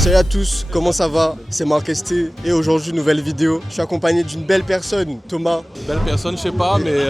Salut à tous, comment ça va? C'est Marc Esté et aujourd'hui nouvelle vidéo. Je suis accompagné d'une belle personne, Thomas. Belle personne, je sais pas, mais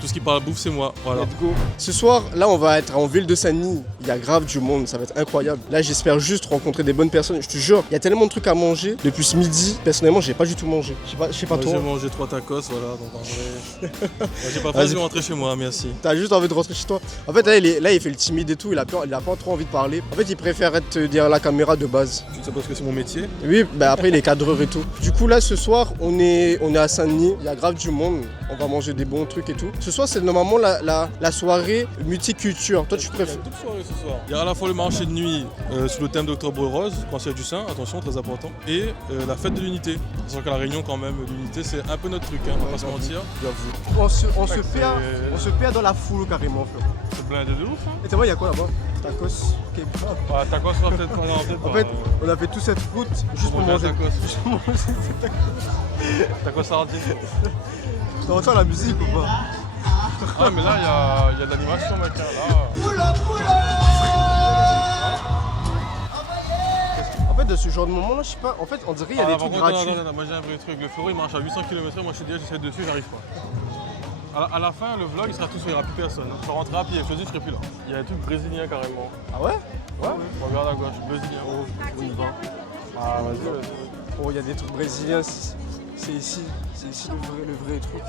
tout ce qui parle bouffe c'est moi. Voilà. Let's go. Ce soir, là on va être en ville de Saint-Denis. Il y a grave du monde, ça va être incroyable. Là j'espère juste rencontrer des bonnes personnes. Je te jure, il y a tellement de trucs à manger. Depuis ce midi, personnellement j'ai pas du tout mangé. Je sais pas Moi, toi. j'ai mangé 3 tacos, voilà, donc en vrai. Moi, j'ai pas faim, je vais rentrer chez moi, merci. T'as juste envie de rentrer chez toi. En fait là il fait le timide et tout, il a pas trop envie de parler. En fait il préfère être derrière la caméra de base. Tu sais parce que c'est mon métier. Oui, bah après il est cadreur et tout. Du coup là ce soir on est à Saint-Denis, il y a grave du monde, on va manger des bons trucs et tout. Ce soir c'est normalement la soirée multiculture. Toi tu Il y a préfères. toute soirée ce soir. Il y a à la fois le marché de nuit sous le thème d'Octobre Rose, Conseil du Saint, attention, très important, et la fête de l'unité. C'est sûr qu'à la Réunion quand même, l'unité c'est un peu notre truc, hein, on va pas se mentir, j'avoue. On se perd dans la foule carrément frère. C'est blindé de ouf, hein. Et tu vois il y a quoi là-bas? Tacos, kebab. Ouais, tacos sera peut-être pas, non, peut-être En pas. fait on a fait toute cette route juste pour manger. tacos. Juste pour manger ces tacos. Tacos sardines. T'as entendu la musique ou pas? Ah mais là il y a de l'animation mec, hein, là. En fait de ce genre de moment là je sais pas, en fait on dirait il y a des trucs gratuits. Non, moi j'ai un vrai truc, le fleuron il marche à 800 km/h, moi je suis déjà j'essaie dessus, j'arrive pas. À la fin, le vlog il sera tout seul, il n'y aura plus personne. Je vais rentrer à pied, je te dis, je serai plus là. Il y a un truc brésilien carrément. Ah ouais? Ouais. Regarde à gauche, brésilien. Oh, on y va. Ah vas-y. Oh, il y a des trucs brésiliens, c'est ici le vrai truc.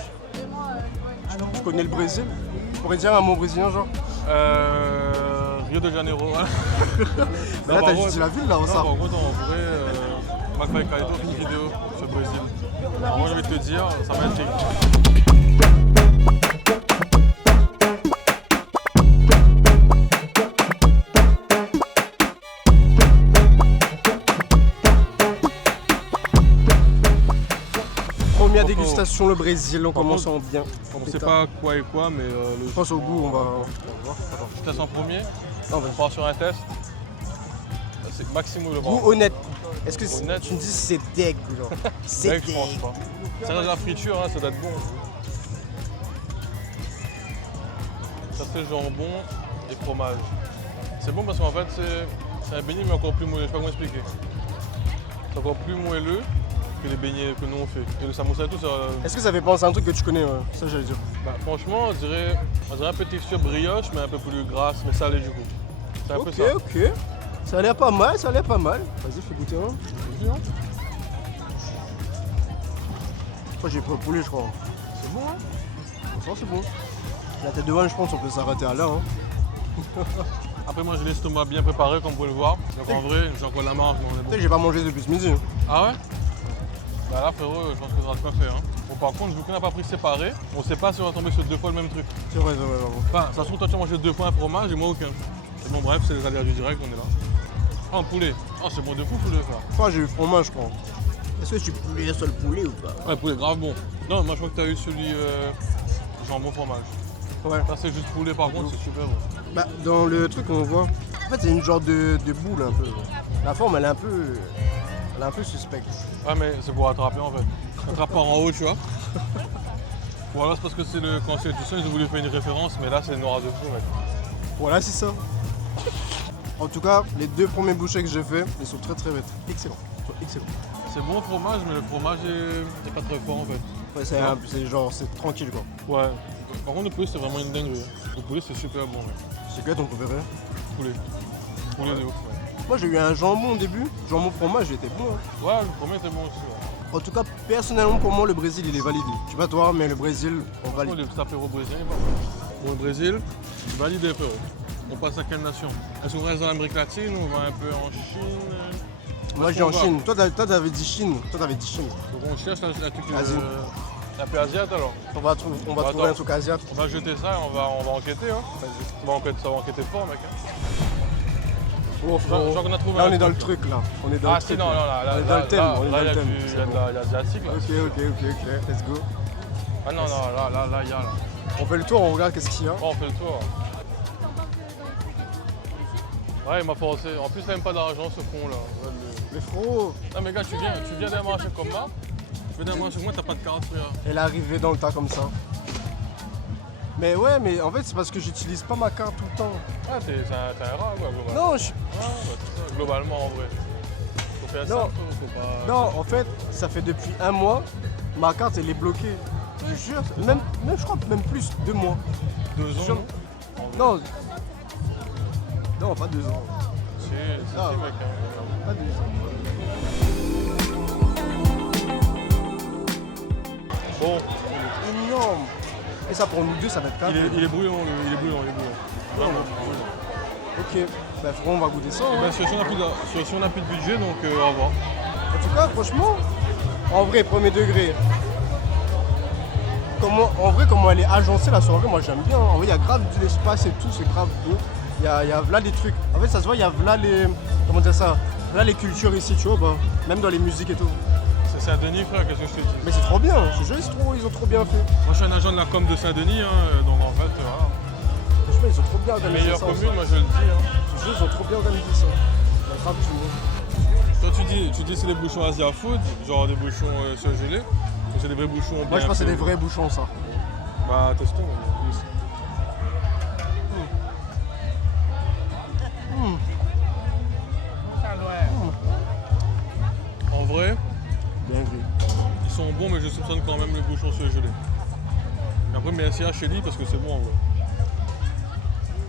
Tu connais le Brésil? Tu pourrais dire un mot brésilien genre? Rio de Janeiro. Mais là t'as juste dit la ville là, on Non, ça. par contre on pourrait Mac Caïdo fait une vidéo sur le Brésil. Alors, moi j'ai envie de te dire, ça va être Première dégustation le Brésil, on commence en bien. on sait pas quoi et quoi, mais Je pense au goût, on va voir. Attends, je teste en premier. Non, On vas-y. part sur un test. C'est Maximo le Goût vent. honnête. Est-ce que Honnête. tu me dis c'est deg genre? C'est Mec, je pense deg. pas. Ça reste de la friture, hein, ça doit être bon. Ça c'est jambon et fromage. C'est bon parce qu'en fait c'est un beignet mais encore plus moelleux, je sais pas comment expliquer. C'est encore plus moelleux que les beignets que nous on fait. Et le samosa et tout ça. Est-ce que ça fait penser à un truc que tu connais? Ça j'allais dire. Bah, franchement on dirait un peu texture brioche mais un peu plus grasse mais salée du coup. C'est un peu ça. Ok. Ça a l'air pas mal, ça a l'air pas mal. Vas-y, fais goûter un. Vas-y, hein. Moi j'ai pris le poulet je crois. C'est bon hein. Franchement c'est bon. La tête de vache je pense on peut s'arrêter à là. Hein. Après moi j'ai l'estomac bien préparé comme vous pouvez le voir. Donc en vrai j'ai encore la marge mais on est Tu bon. sais que j'ai pas mangé depuis ce midi. Hein. Ah ouais? Bah là frérot, je pense que ça sera pas fait hein. Bon par contre vu qu'on n'a pas pris séparé, on sait pas si on va tomber sur 2 fois le même truc. C'est vrai. Enfin, ça se trouve toi tu as mangé 2 fois un fromage et moi aucun. Et bon bref, c'est les aléas du direct, on est là. Ah un poulet. Ah c'est bon de fou poulet ça. Moi j'ai eu fromage je crois. Est-ce que tu voulais le seul poulet ou pas? Ouais poulet grave bon. Non moi je crois que t'as eu celui jambon fromage. Ouais. Ça c'est juste poulet par contre, c'est super bon. Bah dans le truc on voit. En fait c'est une genre de boule un peu. La forme elle est un peu suspecte. Ah mais c'est pour attraper en fait. Attrape par en haut tu vois. Voilà c'est parce que c'est le conseil du Saint, ils ont voulu faire une référence mais là c'est noir de fou mec. Voilà c'est ça. En tout cas les 2 premiers bouchées que j'ai fait, ils sont très vite. Excellent. Excellent. C'est bon fromage mais le fromage est pas très fort en fait. Ouais, c'est genre c'est tranquille quoi. Ouais. Par contre le poulet c'est vraiment une dinguerie. Le poulet c'est super bon mec. C'est quoi ton préféré? Poulet. Poulet de ouf. Ouais. Moi j'ai eu un jambon au début. Jambon fromage il était bon. Hein. Ouais, le premier était bon aussi. Ouais. En tout cas personnellement pour moi le Brésil il est validé. Je sais pas toi mais le Brésil on valide. Le apéro brésilien est pas mal. Bon, le Brésil, validé frérot. On passe à quelle nation? Est-ce qu'on reste dans l'Amérique latine ou on va un peu en Chine? Moi j'ai en Chine. Toi t'avais dit Chine. Donc on cherche la truc Asie. la paix asiate alors. On va trouver un truc asiatique. On va jeter ça et on va enquêter hein. Ça va enquêter fort mec. Hein. Oh, Je crois qu'on a trouvé là un on est dans le truc, truc là. On est dans Ah le si truc. non, là, on est dans le thème. On est dans le thème. Il y a de l'asiatique là. Ok. Let's go. Ah non, là, il y a là. On fait le tour, on regarde qu'est-ce qu'il y a. Oh, on fait le tour. Ouais, il m'a forcé. En plus, il n'a même pas d'argent ce con là. Ouais, Mais frérot, non mais gars, tu viens d'un marché comme moi. Tu viens d'un marché comme moi, t'as pas de carte frère. elle est arrivée dans le tas comme ça. Mais ouais, mais en fait c'est parce que j'utilise pas ma carte tout le temps. Ah, t'es un rat quoi, globalement. Non, Ah, bah, c'est ça, globalement en vrai. faire Non. ça, faut pas. Non, en fait, ça fait depuis un mois, ma carte elle est bloquée. Je te jure, même je crois même plus, 2 mois. 2 ans. Sur- Non. Non, pas 2 ans. C'est Ah, mec. Hein. Pas 2 ans. Bon, Énorme. Et ça pour nous deux, ça va être il carré. est brouillon, il est brouillon. Vraiment. Ok, bah frérot, on va goûter ça. hein. Bah, si on n'a plus de budget, donc au revoir. En tout cas, franchement, en vrai, premier degré. Comment elle est agencée la soirée, moi j'aime bien. En vrai, il y a grave de l'espace et tout, c'est grave beau. Il y a là des trucs. En fait, ça se voit, il y a là les. Comment dire ça? Là les cultures ici, tu vois, bah, même dans les musiques et tout. C'est Saint-Denis, frère, qu'est-ce que je te dis? Mais c'est trop bien, je te jure, ils ont trop bien fait. Moi, je suis un agent de la com de Saint-Denis, hein, donc en fait, voilà. Franchement, ils ont trop bien organisé Meilleure ça. commune, moi je le dis. Hein. Je te jure, ils ont trop bien organisé ça. Il y a grave du monde. Toi, tu dis c'est des bouchons Asia Food, genre des bouchons surgelés, ou c'est des vrais bouchons bien Moi, je pense que c'est faits? des vrais bouchons, ça. Bah, testons. En vrai, Bien vu. ils sont bons, mais je soupçonne quand même le bouchon surgelé. Et après, merci à Shelly parce que c'est bon en vrai.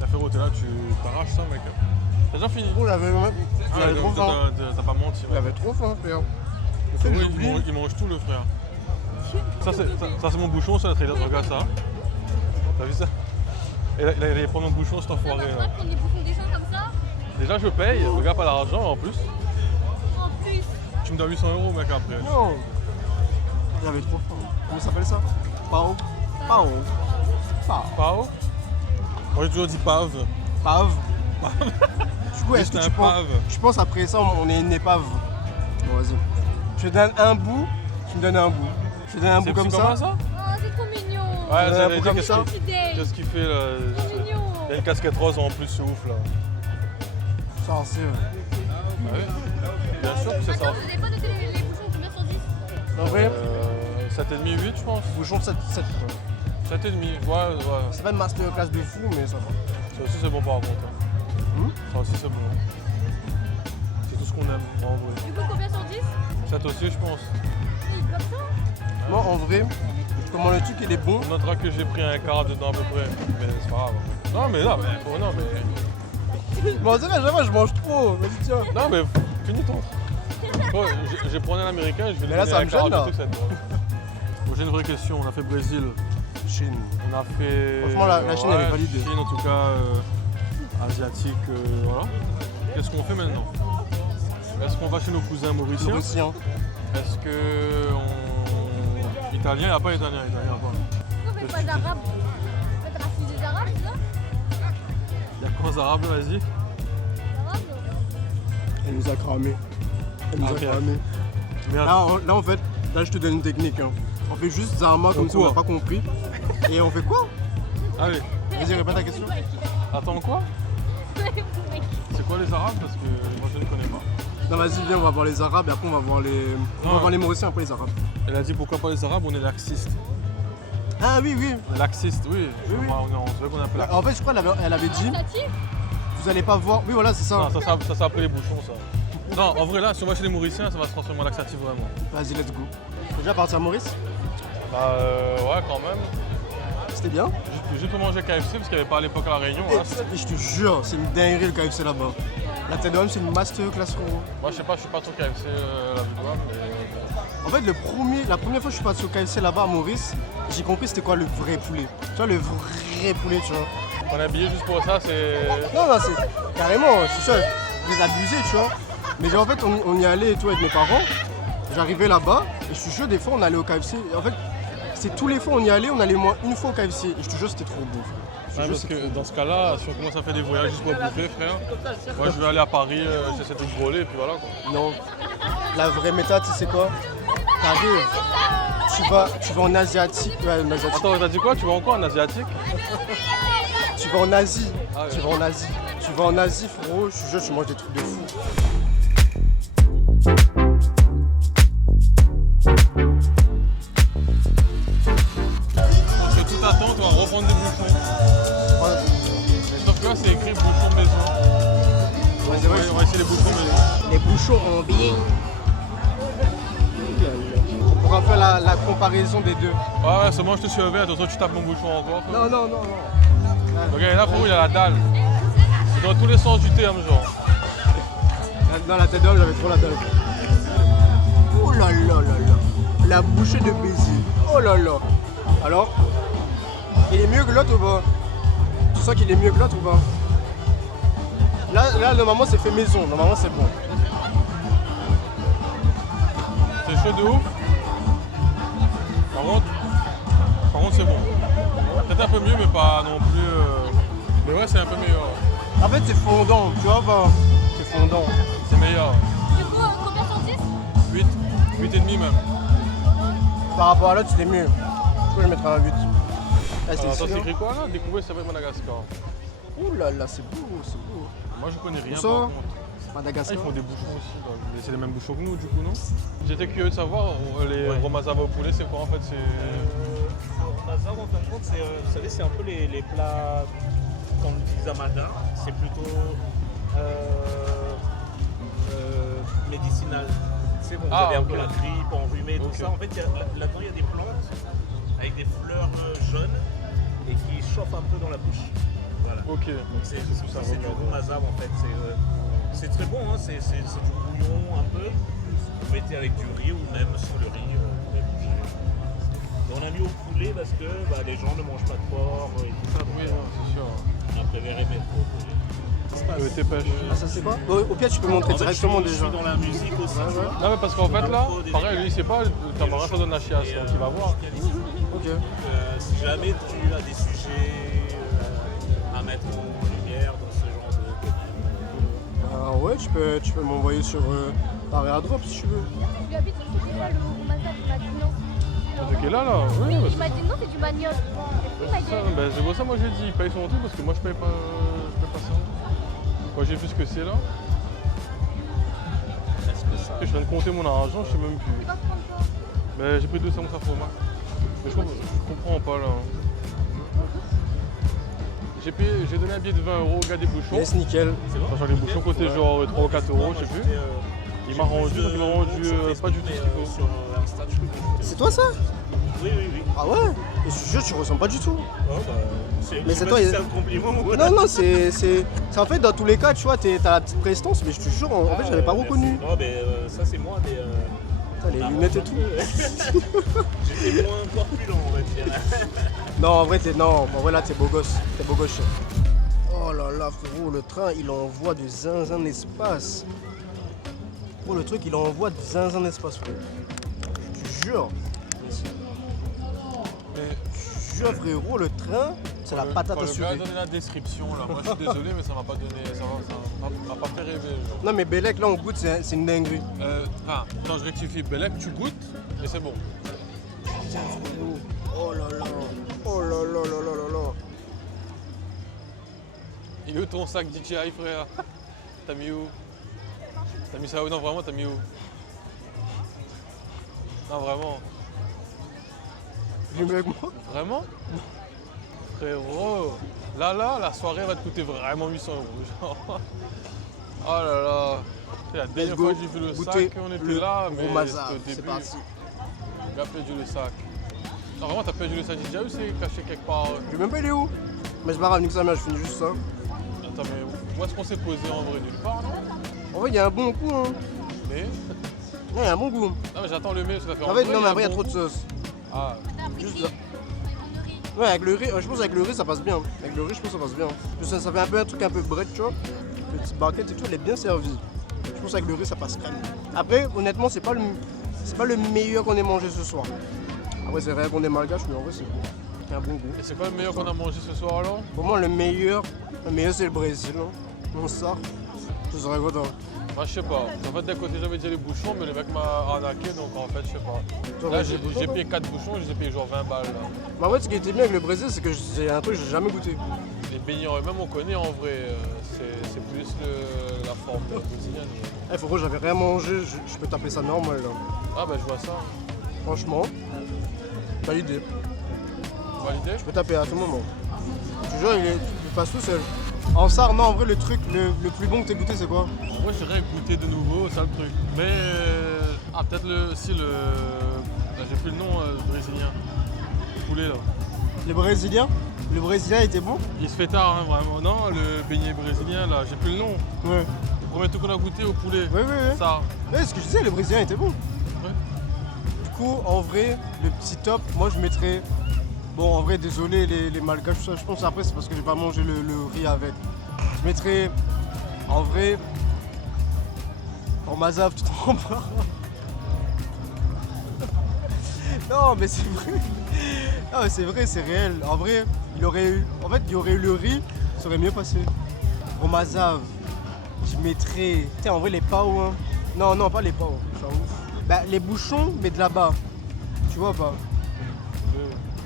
La Ferro, t'es là, tu t'arraches ça, mec. T'as déjà fini? Oh, j'avais trop donc faim. t'as pas menti. Ouais. J'avais trop faim, frère. Le sais que Ferro, j'oublie. il mange tout, le frère. Ça, c'est mon bouchon, ça, trader. Regarde ça. T'as vu ça? Et là, il prend mon bouchon, cet T'as pas enfoiré. le Là. droit de prendre des bouchons des gens comme ça? Déjà, je paye, regarde pas l'argent en plus. En plus. Tu me dois 800 €, mec, après. Non. J'avais trop faim. Comment ça s'appelle ça? Pao. Pao. Pao. Pao? Moi, j'ai toujours dit pave. Pave. Du coup, est-ce Juste que un tu penses... pave. Je pense après ça, on est une épave. Bon, vas-y. Je te donne un bout, tu me donnes un bout. Je te donne un bout C'est comme petit ça. comment ça? Oh, c'est trop mignon. Ouais, un j'allais peu dire comme qu'est-ce ça. qu'est-ce qu'il fait là? Trop mignon. Il y a une casquette rose en plus, c'est ouf là. Ça, c'est... Bah oui. Bien sûr que c'est ça. Attends, vous avez pas noté les bouchons combien sur 10? En vrai, 7,5, 8 je pense. bouchon 7. 7,5, ouais. C'est pas une masterclass de fou, mais ça va. Ça aussi c'est bon par contre. Hein. Ça aussi c'est bon. C'est tout ce qu'on aime en vrai. Du coup, combien sur 10? 7 aussi je pense. Oui, comme ça. Moi, en vrai, comment le truc, il est bon. On notera que j'ai pris un quart dedans à peu près. Mais c'est pas grave. Non mais là, mais, non mais. Bon, c'est vrai, jamais, je mange trop. Vas-y, tiens. Non mais finis ton. Oh, j'ai pris un américain, je vais lui Mais là, donner ça un me quart gêne, de là. truc, ça va être bon. Bon, j'ai une vraie question, on a fait Brésil. Chine. On a fait. Franchement, la Chine, elle est valide. Chine, en tout cas, asiatique, voilà. Qu'est-ce qu'on fait maintenant? Est-ce qu'on va chez nos cousins mauriciens? Mauricien. Est-ce que. Italien, il n'y a pas italien, il y a pas. Pourquoi on fait pas d'arabe? On fait raciste des arabes, c'est ça? Il y a quoi arabes, vas-y? Arabe? Elle nous a cramé. Elle nous Ah, ok. a cramé. Merde. Là, en fait, là, je te donne une technique. Hein. On fait juste Zarma comme ça, on quoi n'a pas compris. Et on fait quoi? Allez, Vas-y, répète ta question. attends quoi? C'est quoi les arabes? Parce que moi je ne connais pas. Non, vas-y, viens, on va voir les Arabes et après, on va voir les. On va Non. voir les Mauriciens, après les Arabes. Elle a dit pourquoi pas les arabes, on est laxiste. Ah, oui, oui. On est laxiste, oui. Oui, oui. C'est vrai qu'on appelle laxiste. En fait, je crois qu'elle avait dit, vous allez pas voir. Oui, voilà, c'est ça. Non, ça c'est après les bouchons, ça. Non, en vrai, là, si on va chez les Mauriciens, ça va se transformer en laxatif vraiment. Vas-y, let's go. T'es déjà parti à Maurice? Bah, ouais, quand même. C'était bien? Juste pour manger KFC, parce qu'il n'y avait pas à l'époque à La Réunion. Voilà. Et je te jure, c'est une dinguerie le KFC là-bas. La tête d'homme, c'est une masterclass, frérot. Moi, je sais pas, je suis pas trop KFC la victoire, mais. En fait, la première fois que je suis parti au KFC là-bas à Maurice, j'ai compris c'était quoi le vrai poulet. Tu vois, le vrai poulet, tu vois. On est habillé juste pour ça, c'est. Non, non, c'est carrément, je suis sûr, vous abusez, tu vois. Mais genre, en fait, on y allait et tout avec mes parents. J'arrivais là-bas et je suis sûr, des fois, on allait au KFC. Et en fait, c'est tous les fois on y allait, on allait moins une fois au KFC. Et je te jure, c'était trop bon, frère. Je te Ouais, jure, parce c'est que trop bon. dans ce cas-là, si on commence à faire des voyages juste pour bouffer, frère, moi je vais aller à Paris, j'essaie de brûler et puis voilà quoi. Non. La vraie méthode, tu sais quoi? T'arrives, tu vas en asiatique. Ouais, en asiatique. Attends, t'as dit quoi? Tu vas encore en asiatique? Tu vas en Asie. Ah ouais. Tu vas en Asie. Tu vas en Asie, frérot, je te jure, tu manges des trucs de fou. Parce que tout attend, tu vas reprendre des bouchons. Ouais. Mais sauf que là, c'est écrit bouchon maison. Ouais, c'est vrai, On va essayer les bouchons maison. Les bouchons ont bien. On pourra faire la comparaison des deux. Ouais, c'est moi je te surveille, attention tu tapes mon bouchon encore. Non, non, non, non. Ok, là pour vous il a la dalle. C'est dans tous les sens du terme genre. Dans la tête d'homme, j'avais trop la dalle. Oh là là là là. La bouchée de baiser. Oh là là. Alors, il est mieux que l'autre ou pas? Tu sens qu'il est mieux que l'autre ou pas? Là, normalement, c'est fait maison. Normalement, c'est bon. C'est chaud de ouf. Par contre c'est bon. Peut-être un peu mieux mais pas non plus. Mais ouais c'est un peu meilleur. En fait, c'est fondant. Tu vois pas? C'est fondant. C'est meilleur. Du coup, combien sur 10? 8. 8,5 même. Par rapport à l'autre, c'était mieux. Du coup, je mettrais un 8. Là, Alors, c'est attends, c'est ici, écrit quoi là? Découvrir ça va Madagascar. oh là là, c'est beau, c'est beau. Moi je connais rien Ça, par contre. Ah, Madagascar. ils font des bouchons aussi. Là. Mais c'est les mêmes bouchons que nous du coup non? J'étais curieux de savoir, les romazava au poulet c'est quoi en fait? Mazar, en fin de compte, vous savez, c'est un peu les plats qu'on utilise à Mada. C'est plutôt médicinal. C'est bon, vous avez un peu la grippe, enrhumé, tout ça. En fait, là-dedans, il y a des plantes avec des fleurs jaunes et qui chauffent un peu dans la bouche. Voilà. Ok. C'est du goût mazar en fait. C'est très bon, hein. C'est du bouillon un peu. Vous mettez avec du riz ou même sur le riz. On a mis au poulet parce que les gens ne mangent pas de porc et tout ça. Donc, Oui, c'est sûr. on a préféré mettre au poulet. T'es pêche. Ah, ça c'est quoi? Au pire, tu peux montrer En fait, directement je suis déjà. dans la musique aussi. Non mais parce qu'en fait là, pareil lui il sait pas, t'as pas rien dans la chiasse, donc il va voir. Ok. Si jamais tu as des sujets à mettre en lumière dans ce genre de... Ah ouais, tu peux m'envoyer sur par airdrop si tu veux. Je lui habite, c'est quoi le Mazar? Il m'a dit non. C'est qui est là là? Oui, Ouais, il m'a dit non, c'est du manioc. Il m'a c'est ça, dit. ben, c'est pour ça moi j'ai dit il paye son truc parce que moi je paye pas ça. Quand j'ai vu ce que c'est là, Est-ce que ça... je viens de compter mon argent, je sais même plus. Tu vas prendre quoi? Mais j'ai pris 200 ça pour moi. Mais je comprends pas là. J'ai donné un billet de 20 € au gars des bouchons. Yes, nickel. Sachant que les bouchons coûtaient genre 3 ou 4 €, je sais plus. Il m'a rendu pas du tout ce qu'il faut. Sur Insta, je peux t'ajouter. C'est toi ça? Oui, oui, oui. Ah ouais? Et je te jure, tu ressembles pas du tout. Oh, Mais je sais c'est pas toi, si il- c'est un compliment ou Non, non, c'est en fait dans tous les cas, tu vois, t'as la petite prestance, mais je te jure, en fait, j'avais pas reconnu. Non, mais ça c'est moi, mais... Putain, les lunettes et tout. J'étais moins corpulent, on va dire. Non, en vrai là, t'es beau gosse. T'es beau gosse. Oh là là, frérot, le train, il envoie du zinzin d'espace. Oh, le truc, il envoie du zinzin d'espace, frérot. Je te jure. Mais Je te jure, frérot, le train, c'est la patate quand le gars a assurée. donné la description là, moi je suis désolé mais ça m'a pas donné, ça m'a pas fait rêver. Genre. Non, mais Bélec, là, on goûte, c'est une dinguerie. Enfin, quand je rectifie Belek, tu goûtes et c'est bon. Oh là là. Oh là là là là là là. Il est où ton sac DJI frère? T'as mis où? T'as mis ça où? Non vraiment t'as mis où? Non vraiment? Viens avec moi. Vraiment? Frérot, là, la soirée va te coûter vraiment 800 €. Genre. Oh là là. La dernière fois que j'ai vu le Goûter sac, on était le là, gros mais Mazar, c'était au c'est début. parti. Il a perdu le sac. Non vraiment t'as perdu le sac DJI ou c'est caché quelque part? Je sais même pas il est où. Mais c'est pas grave, nique sa mère, je finis juste ça. Attends mais où est-ce qu'on s'est posé en vrai? Nulle part non? En vrai, il y a un bon goût, hein. Mais? Non, il y a un bon goût. Non mais j'attends le mail, ça fait En fait, non, mais après, il y a trop de sauce. Ah, T'as appris Juste qui? là. Le riz. Ouais, avec le riz, je pense avec le riz, ça passe bien. Avec le riz, je pense que ça passe bien. Ça fait un peu un truc un peu bread, tu vois. Les petites barquettes et tout, elle est bien servie. Je pense qu'avec le riz, ça passe crème. Après, honnêtement, c'est pas le meilleur qu'on ait mangé ce soir. Après, c'est vrai qu'on est malgache, mais en vrai, c'est bon. C'est un bon goût. et c'est quoi le meilleur qu'on a mangé ce soir alors? Pour moi, le meilleur c'est le Brésil. Hein. On sort. Ce serait quoi, toi? Moi je sais pas. En fait d'un côté j'avais dit les bouchons mais le mec m'a arnaqué donc en fait je sais pas. Toi, Là ouais, j'ai c'est bon, payé 4 bouchons, je les ai payé genre 20 balles là. Mais en fait, ce qui était bien avec le Brésil, c'est que c'est un truc que j'ai jamais goûté. Les beignets eux-mêmes on connaît en vrai, c'est plus la forme brésilienne. Il faut que j'avais rien mangé, je peux taper ça normal là. Ah bah je vois ça. Franchement, validé. Validé? Je peux taper à tout moment. Je te jure, il passe tout seul. En SAR, non, en vrai, le truc le plus bon que t'aies goûté, c'est quoi? Ouais, c'est vrai, goûter de nouveau, c'est le truc. Mais. Ah, peut-être si le. Là, j'ai plus le nom brésilien. Le poulet là. Le brésilien était bon. Il se fait tard, hein, vraiment. Non, le beignet brésilien là, j'ai plus le nom. Ouais. Le premier truc qu'on a goûté au poulet. Ouais. Ça. Ouais, ce que je disais, le brésilien était bon. Ouais. Du coup, en vrai, le petit top, moi je mettrais. Bon, en vrai, désolé les malgaches, tout ça, je pense après c'est parce que j'ai pas mangé le riz avec. Je mettrais. En vrai. En mazave, tu te rends pas. Non, mais c'est vrai. Non, mais c'est vrai, c'est réel. En vrai, il y aurait eu le riz, ça aurait mieux passé. En mazave, je mettrais. Tiens, en vrai, les pao, hein. Non, pas les pao. Ça ouf. Bah, les bouchons, mais de là-bas. Tu vois pas.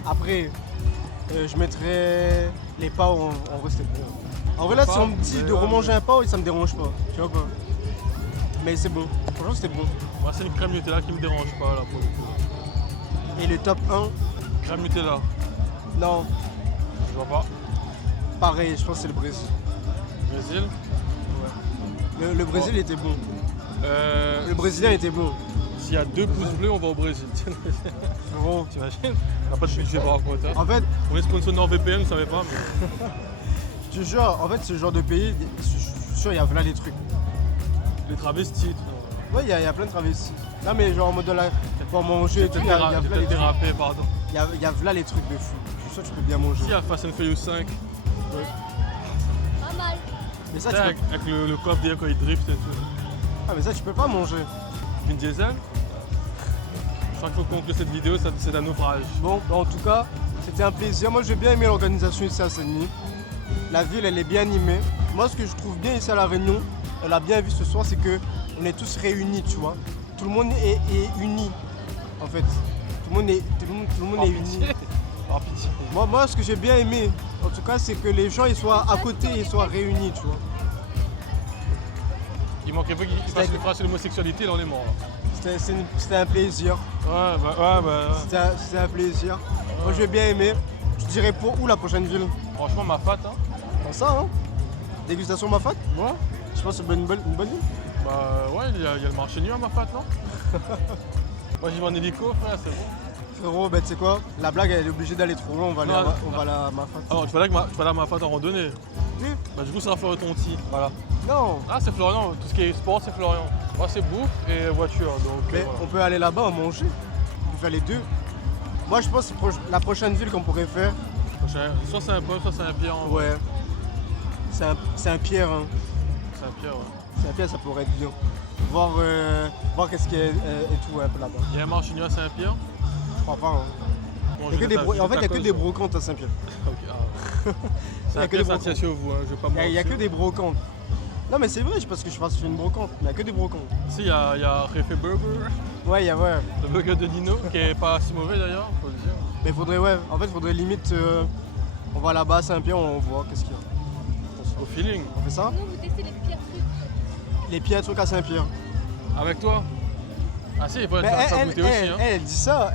Après, je mettrais les pao, en vrai, c'était bon. En vrai, là, si on me dit de remanger un pao, ça me dérange pas. Tu vois pas. Mais c'est bon. Franchement, c'était bon. Moi, c'est une crème Nutella qui me dérange pas là pour le coup. Et le top 1, Crème Nutella, non, je vois pas. pareil, je pense que c'est le Brésil. Brésil. Le Brésil Oh. était bon. Le Brésilien était bon. S'il y a 2 pouces bleus, on va au Brésil. Frérot. T'imagines? On n'a pas de budget par rapport à ça. En fait, On est sponsor NordVPN, vous savez pas, mais. je te jure, en fait, ce genre de pays, je suis sûr, il y a plein des trucs. Les travestis. Ouais, il y a plein de travestis. Non, mais genre en mode de la. Pour manger et tout, il y a plein des trucs. dérapé, pardon. Il y a plein les trucs de fou. Je suis sûr que tu peux bien manger. Si, il y a Fast and Furious 5, Pas mal. Mais ça, tu avec, peux... avec le coffre d'ailleurs quand il drift et tout. Ah, mais ça, tu peux pas manger. Vin Diesel. Je crois qu'il faut conclure cette vidéo, c'est un naufrage. Bon, bah, en tout cas, c'était un plaisir. Moi, j'ai bien aimé l'organisation ici à Saint-Denis. La ville, elle est bien animée. Moi, ce que je trouve bien ici à La Réunion, elle a bien vu ce soir, c'est que on est tous réunis, tu vois. Tout le monde est uni, en fait. Tout le monde est uni. Par pitié. Moi, ce que j'ai bien aimé, en tout cas, c'est que les gens ils soient à côté et soient réunis, tu vois. Il manquait pas qu'il fasse une phrase sur l'homosexualité, là on est mort. C'était un plaisir. Ouais, C'était un plaisir. Moi, j'ai bien aimé. Tu dirais pour où la prochaine ville? Franchement, ma fat, hein. Dans ça, hein? Dégustation Mafat? Ouais. Je pense que c'est une bonne ville. Bah ouais, il y a le marché nu à ma fat, non? Moi j'y vais en hélico, frère, c'est bon. Frérot, bah, tu sais quoi? La blague, elle est obligée d'aller trop loin. On va aller à la Mafat. Alors, tu vas aller à ma fat en randonnée. Oui. Bah du coup, ça va Florian-Tonti, voilà. Non. Ah, c'est Florian, tout ce qui est sport, c'est Florian. Moi, c'est bouffe et voiture, donc Mais voilà. on peut aller là-bas manger. On peut faire les deux. Moi, je pense que la prochaine ville qu'on pourrait faire, Soit c'est un pomme, soit c'est un pierre. En vrai. ouais, c'est un Pierre. Hein. C'est un pierre, ouais. C'est un Pierre, ça pourrait être bien. Voir qu'est-ce qu'il y a et tout un peu là-bas. Il y a un marché nu à Saint-Pierre. Je crois pas. Hein. Bon, En fait, il y a que des brocantes à Saint-Pierre. Ok, ah. Il y a que Saint-Pierre, des ça brocantes. tient chez vous, hein. Je vais pas Il y a que mentir. des brocantes. Non, mais c'est vrai, parce que je passe sur une brocante. Il y a que des brocantes. Si, il y a Réfé Burger, Ouais, le burger de Dino, qui est pas si mauvais d'ailleurs, faut le dire. Mais faudrait limite. On va là-bas à Saint-Pierre, on voit qu'est-ce qu'il y a. Au feeling. On fait ça? Nous, vous testez les pires trucs. Les pires trucs à Saint-Pierre. Avec toi? Ah si, il faut Mais ça goûter aussi. Hein. elle dit ça,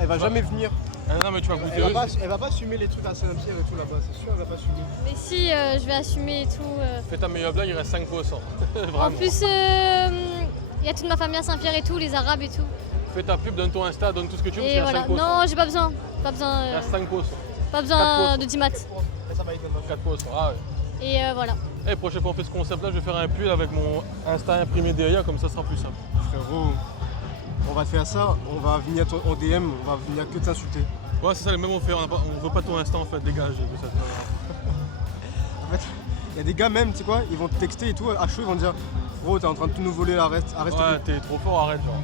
elle va jamais venir. Ah, non, mais tu vas goûter Elle va pas assumer les trucs à Saint-Pierre et tout là-bas, c'est sûr, elle va pas assumer. Mais si, je vais assumer et tout. Fais ta meilleure blague, il reste 5%. En Vraiment. plus, il y a toute ma famille à Saint-Pierre et tout, les Arabes et tout. Fais ta pub, donne ton Insta, donne tout ce que tu veux, Et parce voilà. qu'il y a 5%. Non, j'ai pas besoin. Pas besoin, Il reste 5%. pas besoin 4%. de 10 maths. Ça va être 4%. Ah ouais. Et voilà. Et prochaine fois on fait ce concept là, je vais faire un pull avec mon Insta imprimé derrière, comme ça sera plus simple. Frérot, on va te faire ça, on va venir en DM, on va venir que t'insulter. Ouais, c'est ça, le même on fait, on veut pas ton Insta en fait, dégage de cette En fait, il y a des gars même, tu sais quoi, ils vont te texter et tout, à chaud, ils vont te dire Frérot, t'es en train de tout nous voler, arrête. Ouais, t'es trop fort, arrête genre.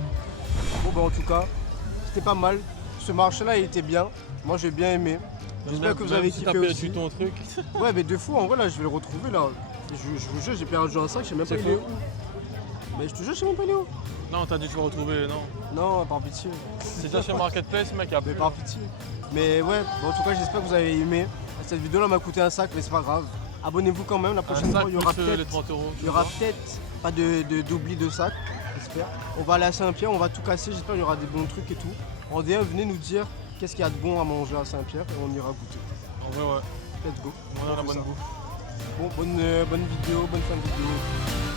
Bon, bah en tout cas, c'était pas mal. Ce marché-là, il était bien. Moi, j'ai bien aimé. J'espère que vous avez si kiffé t'as perdu aussi. ton truc. Ouais, mais de fou, en vrai, là, je vais le retrouver là. Je vous jure, j'ai perdu un sac, je sais même pas C'est il est faux. où. Mais je te jure, je sais même pas il est où. Non, t'as dit que tu vas retrouver, non. Non, par pitié. C'est déjà chez Marketplace, mec, il y a Mais plus. par pitié. Mais ouais, bon, en tout cas, j'espère que vous avez aimé. Cette vidéo-là m'a coûté un sac, mais c'est pas grave. Abonnez-vous quand même, la Un prochaine sac fois, il y aura plus les peut-être 30 euros. pas d'oubli de sac, j'espère. On va aller à Saint-Pierre, on va tout casser, j'espère qu'il y aura des bons trucs et tout. En DM, venez nous dire qu'est-ce qu'il y a de bon à manger à Saint-Pierre et on ira goûter. En vrai, ouais. Let's go. On a la fait bonne ça. bouffe. Bon, bonne vidéo, bonne fin de vidéo.